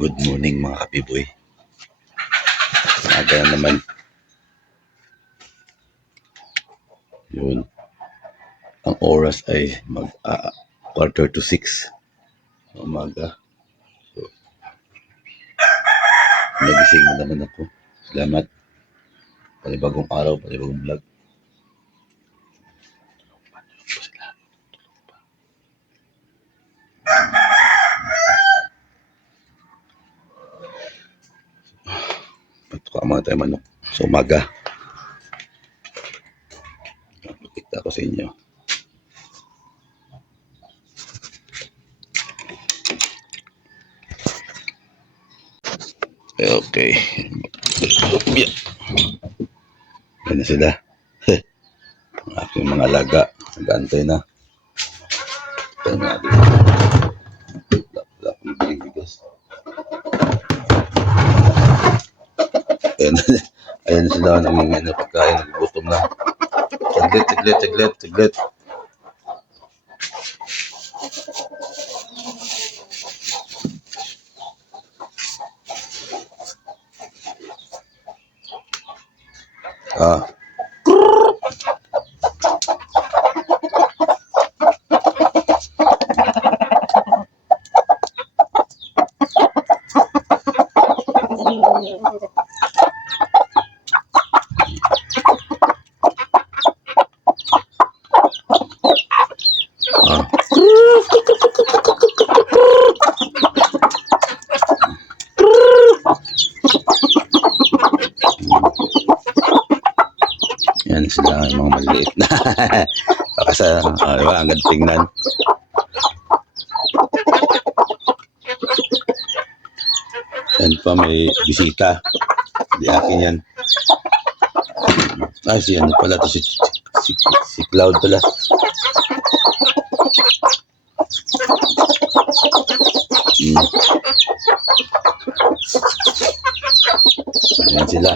Good morning mga kabiboy. Aga na naman. Yun. Ang oras ay quarter to 6 umaga. So, nagising na naman ako. Salamat. Panibagong araw, panibagong vlog. Patuka mga tayo manok sa umaga. Pakita ko sa inyo. Okay. Yan na sila. Ang aking mga alaga. Nag-aantay na. Ito na natin. Wala akong bigas. Ayan na sila. Nangingan na pagkain. Nagugutom na. Saglit. Yan sila yung mga maliit na. Baka sa, diba, ang ganda tingnan. Yan pa, may bisita. Hindi akin yan. Si ano pala to, si Cloud pala. Yan sila.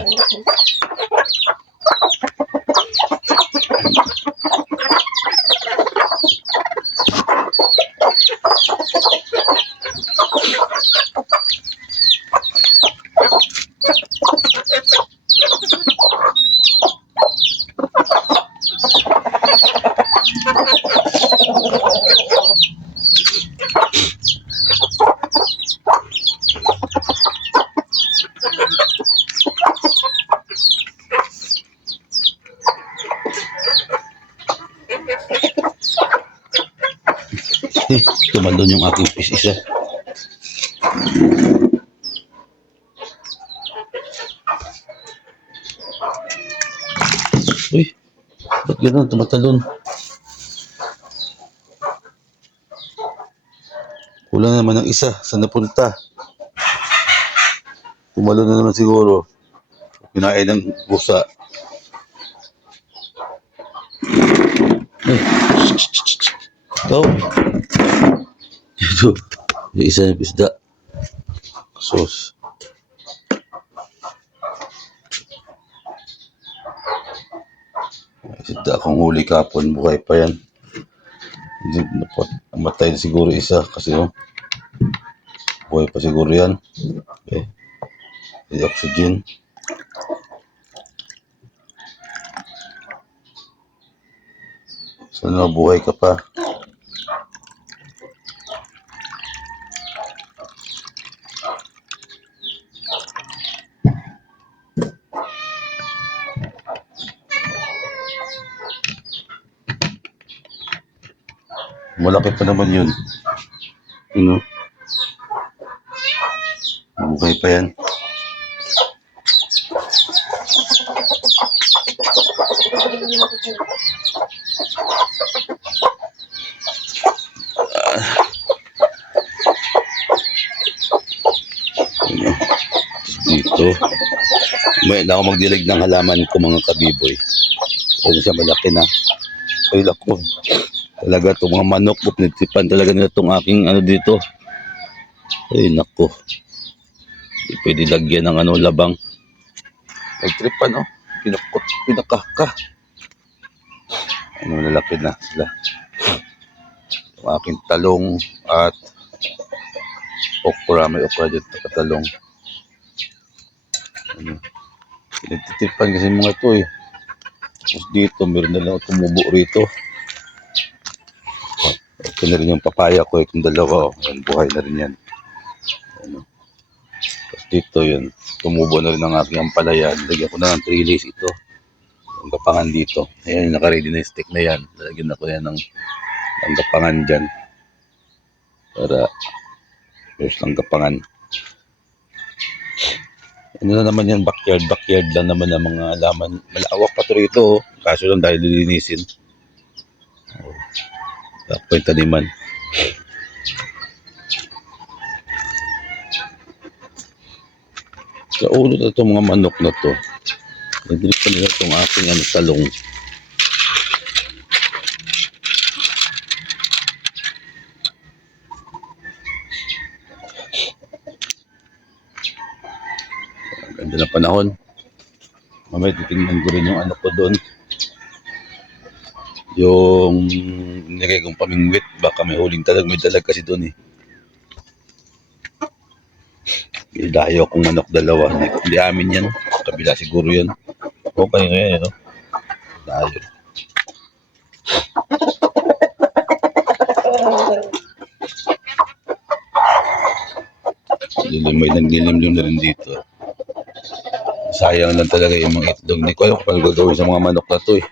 Tumalon yung aking fish isa. Uy, ba't gano'n? Tumatalon. Kulang naman ng isa. Saan napunta? Tumalon na naman siguro. Kinain ng busa. Ay, ito. Ito. Yung isa ng isda. Sos. Isda akong huli kapon. Buhay pa yan. Namatay na siguro isa. Kasi buhay pa siguro yan. Okay. May oxygen. Sana buhay ka pa. Malaki pa naman yun. Ano? Buhay pa yan. Dito. May na ako magdilig ng halaman ko mga kabiboy. Ano siya, malaki na. Ay lako. Talaga itong mga manok, nitipan talaga nila itong aking ano dito. Ay nako. Hindi pwede lagyan ng labang. Nagtripan pinakaka. Lalaki na sila. Itong aking talong at okra, may okra dito, katalong. Ano, pinagtitipan kasi mga ito eh. Tapos dito, meron na lang tumubo rito. Ito na rin yung papaya ko, itong dalawa. Ayan, buhay na rin yan. Ano. Tapos dito yun, tumubo na rin ang aking ampalaya. Lagyan ko na ng trellis ito. Yung gapangan dito. Ayan, yung naka-ready na yung stick na yan. Lagyan na ko yan ng gapangan dyan. Para meron lang gapangan. Ano na naman yan, backyard lang naman ang mga halaman. Malawak pa ito rito, oh. Kaso lang dahil lilinisin. Oh. Tapos yung taniman. Sa ulo na itong mga manok na to. Nagdilip pa nila itong aking talong. Ganda na panahon. Mamaya titingnan ko rin yung anak ko doon. Yung nilagay kong pamingwit. Baka may huling talag. May dalag kasi doon eh. Dayo akong manok dalawa. Hindi amin yan. Kabila siguro yan. O kanina yan. No? Dayo. May naglilimlim na rin dito. Sayang lang talaga yung mga itlog. Hindi ko alam kung paano gagawin sa mga manok na to eh.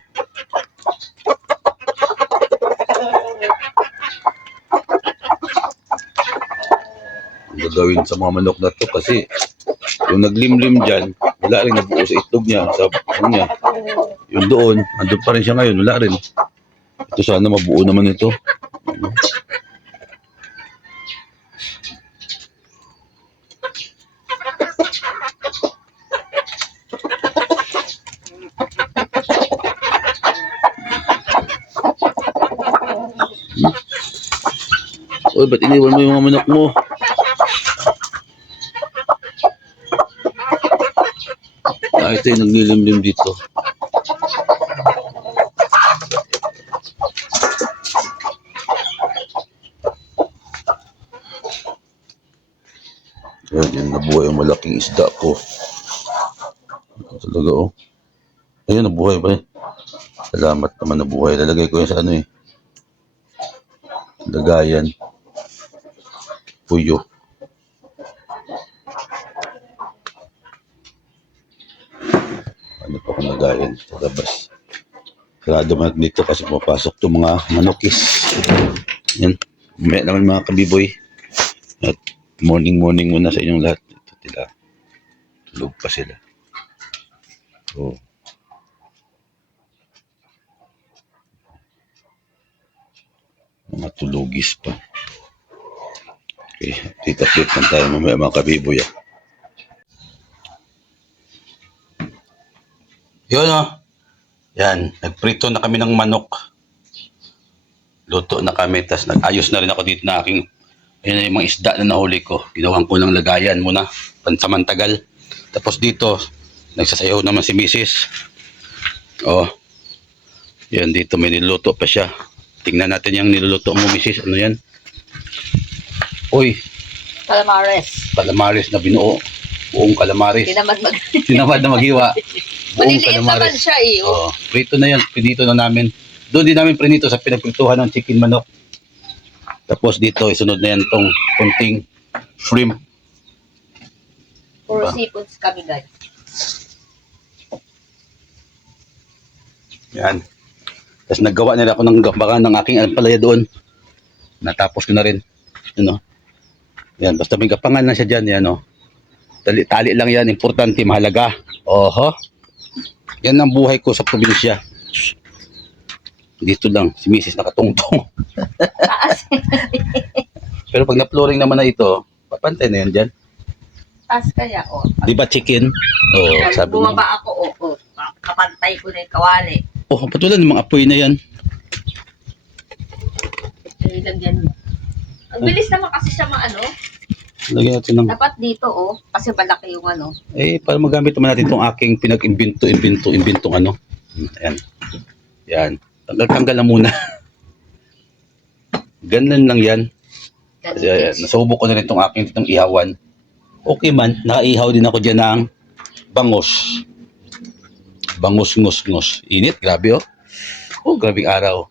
Gagawin sa mga manok na to kasi yung naglimlim dyan, wala rin nabuo sa itlog niya, sa ano niya. Yung doon, andun pa rin siya ngayon, wala rin. Ito sana mabuo naman ito. Uy, ba't iniwan mo yung mga manok mo? Ito yung naglilimlim dito. Yan, nabuhay yung malaking isda ko. Talaga oh. Ayun, nabuhay pa eh. Salamat naman nabuhay. Lalagay ko yun sa ano eh. Lagayan. Puyo. Ano pa kung lagayan sa labas. Sarado man dito kasi pumapasok itong mga manokis. Yan. May naman mga kabiboy. At morning muna sa inyong lahat. Ito sila. Tulog pa sila. Oh. Mga tulugis pa. Okay, update lang tayo mamaya mga kabiboy. Yun o. Yan, nagprito na kami ng manok. Luto na kami, tas nag-ayos na rin ako dito na aking, ayun na yung mga isda na nahuli ko. Ginawan ko lang lagayan muna, pansamantagal. Tapos dito, nagsasayaw naman si Mrs. Oh, yan dito may niluto pa siya. Tingnan natin yung niluluto mo, Mrs. Ano yan? Uy. Calamares na binuo. Buong calamares. Tinamad na maghiwa. Maliliit naman siya eh. Oh, prito na yan. Pinito na namin. Doon din namin prinito sa pinagprituhan ng chicken manok. Tapos dito, isunod na yan tong kunting shrimp. Puro seafoods kami guys. Yan. Tapos naggawa nila ako ng gabakan ng aking ampalaya doon. Natapos ko na rin. Yun, yan, basta may gapangan lang siya dyan. Yan, tali lang yan. Importante, mahalaga. Oho. Yan ang buhay ko sa probinsya. Dito lang, si Mrs. nakatungtong. Pero pag na-flooring naman na ito, papantay na yan dyan. Taas kaya, Di ba chicken? Sabi bumaba ako, kapantay ko na yung kawali. Patulan ng mga apoy na yan. Lagyan mo. Ang bilis naman kasi siya maano. Lagyan natin ng... Dapat dito, kasi malaki yung ano. Para magamit naman natin itong aking pinag-inventong ano. Ayan. Yan. Tanggal na muna. Ganun lang yan. Kasi nasubok ko na rin itong aking itong ihawan. Okay man, nakaihaw din ako dyan ng bangos. Bangus, ngus. Init, grabe oh. Oh, grabing araw.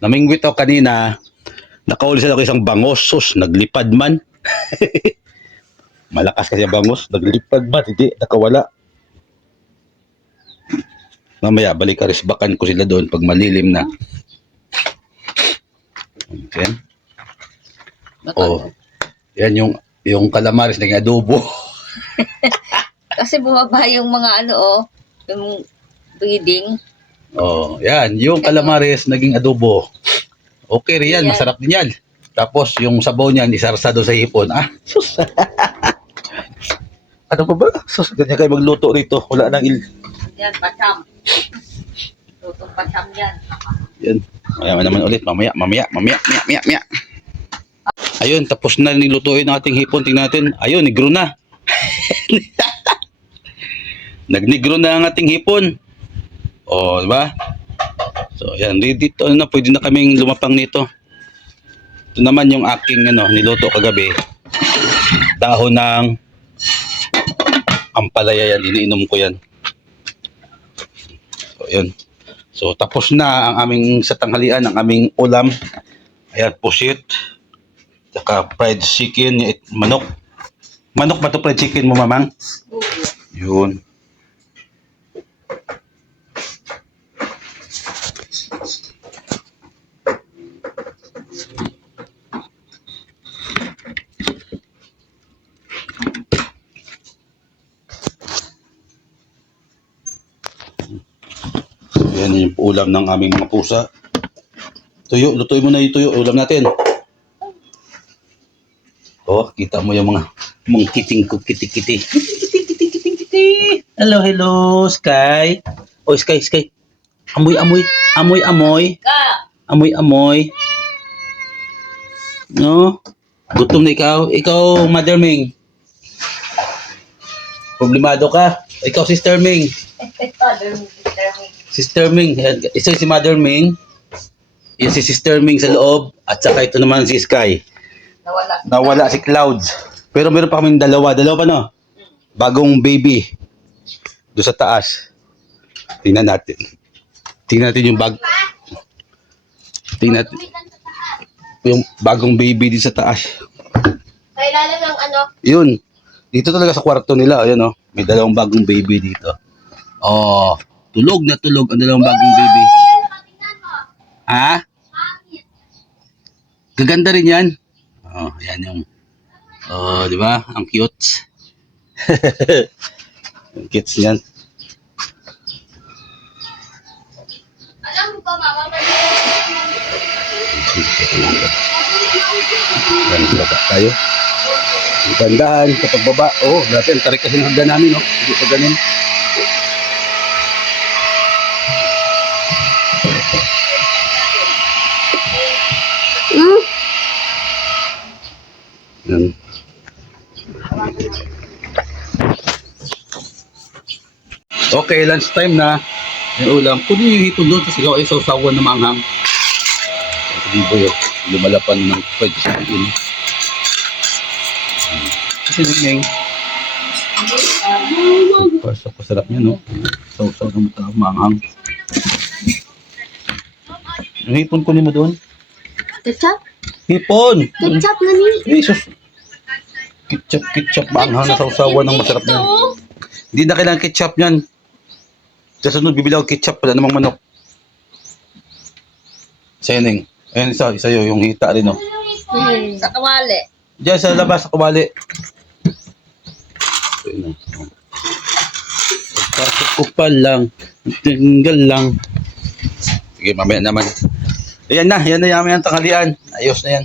Namingwit ako kanina, nakaulis ako isang bangos, sus, naglipad man. Malakas kasi ang bangos, naglipad man, hindi, nakawala. Mamaya, balik karisbakan ko sila doon pag malilim na. Okay. Oh, yan yung calamares na adobo. Kasi bumaba yung mga yung breeding. Oh, yan, yung calamares naging adobo. Okay rin yan, Yan. masarap din yan. Tapos yung sabaw niyan, isarsado sa hipon. Ah, sus. Ano pa ba? Sus, ganyan kayo magluto rito. Wala nang Yan, pacham. Lutong pacham yan. Yan. Mamaya naman ulit. Mamaya. Ayun, tapos na nilutuin ang ating hipon. Tingnan natin. Ayun, negro na. Nagnegro na ang ating hipon. Oh, di ba? So, yan. Ready to na. Pwede na kaming lumapang nito. Ito naman yung aking niluto kagabi. Dahon ng ampalaya yan. Iniinom ko yan. So, yan. So, tapos na ang aming sa tanghalian, ang aming ulam. Ayan, pusit. Saka fried chicken, manok. Manok ba ito fried chicken mo, mamang? Yun. Yan yung ulam ng aming mga pusa. Tuyo, lutuin mo na yung tuyo. Ulam natin. Oh, kita mo yung mga kiting ko, kiti-kiti. Kiti. Hello, Sky. Oh, Sky. Amoy. Ka! Amoy. No? Gutom na ikaw. Ikaw, Mother Ming. Problemado ka. Ikaw, Sister Ming. Sister Ming. Isa si Mother Ming. Yung si Sister Ming sa loob. At saka ito naman si Sky. Nawala si Clouds. Pero meron pa kami dalawa. Dalawa pa, no? Bagong baby. Doon sa taas. Tingnan natin yung Tingnan natin. Yung bagong baby din sa taas. Kailangan ng Yun. Dito talaga sa kwarto nila. Ayan, oh. May dalawang bagong baby dito. Oh. Tulog na tulog ang dalawang bagong baby. Ha? Gaganda rin yan. Oh, yan yung. Oh, di ba? Ang cute. Ang cute niyan. Alam mo ba, mama, Yan, baba tayo. Ibandahan sa pagbaba. Oh, dati ang tarik kasi ng hagdan namin, no? Hindi pa ganun. Yan. Okay, lunch time na. Yung ulam. Kunin yung hipon doon, tapos ikaw ay sausawan na manghang. Hindi po yun. Lumalapan ng fried chicken. Kasi Neng. Pasarap niya, no? Sausaw na matang manghang. Yung hipon kunin mo doon. ketchup? Hipon! Ketchup na ni. Jesus! Ketchup manghang na sausawan ng masarap niya. Hindi na kailangan ketchup niyan. Sa sunod, bibili ako ketchup. Wala namang manok. Seneng. Ayan, isa yun. Yung hita rin, no? Sa kawali. Diyan sa labas, sa kumali. Ayan, no? Pagpasok ko pa lang. Tinggal lang. Sige, mamaya naman. Ayan na. Yan na yaman ang tanghalian. Ayos na yan.